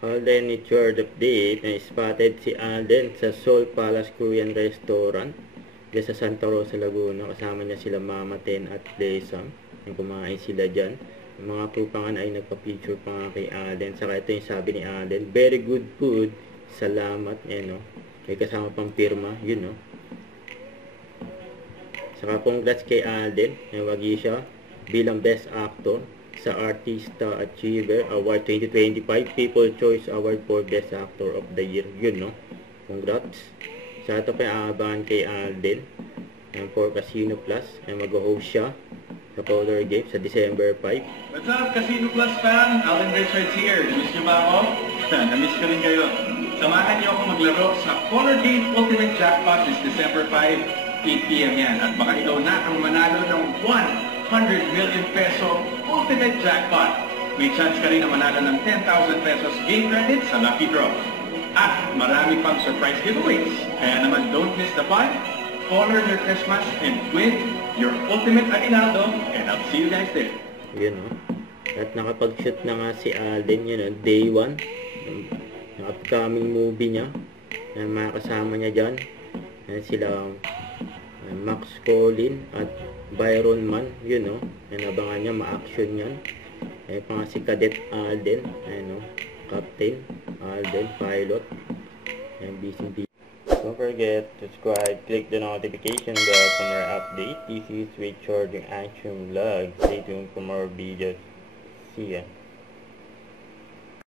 Alden Richard update na spotted si Alden sa Seoul Palace Korean Restaurant dyan sa Santa Rosa, Laguna. Kasama niya sila Mama Ten at Lesam. Yung kumain sila dyan. Yung mga crew pa nga ay nagpa-picture pa nga kay Alden. Saka ito yung sabi ni Alden, very good food, salamat. No? May kasama pang pirma, yun no. Saka congrats kay Alden, nawagi siya bilang Best Actor sa Artista Achiever Award 2025 People Choice Award for Best Actor of the Year. Yun no, congrats. Sa ito kaya aabangan kay Alden for Casino Plus, mag-host siya sa Polar Game sa December 5. What's up, Casino Plus fan? Alden Richards here. Miss niyo ba ako? Na-miss ko rin kayo. Samahan niyo ako maglaro sa Polar Game Ultimate Jackpot this December 5, 8 PM yan. At baka ikaw na ang manalo ng 100 million peso Ultimate Jackpot. May chance ka rin na manalo ng 10,000 pesos game credit sa Lucky Draw. At marami pang surprise giveaways. Kaya naman don't miss the fun. Color your Christmas and win your ultimate aguinaldo, and I'll see you guys there. Yun o. At nakapag-shoot na nga si Alden, yun o, day 1. Yung upcoming movie niya. Mga kasama niya dyan. Yan sila Max Colin at Byron Man. Yun o. Abangan niya, ma-action yan. Pa nga si Cadet Alden. Ayan o. Captain Alden, pilot. Ayan, busy. Don't forget to subscribe, click the notification bell for more updates. This is Richard, yung Action Vlog. Stay tuned for more videos. See ya.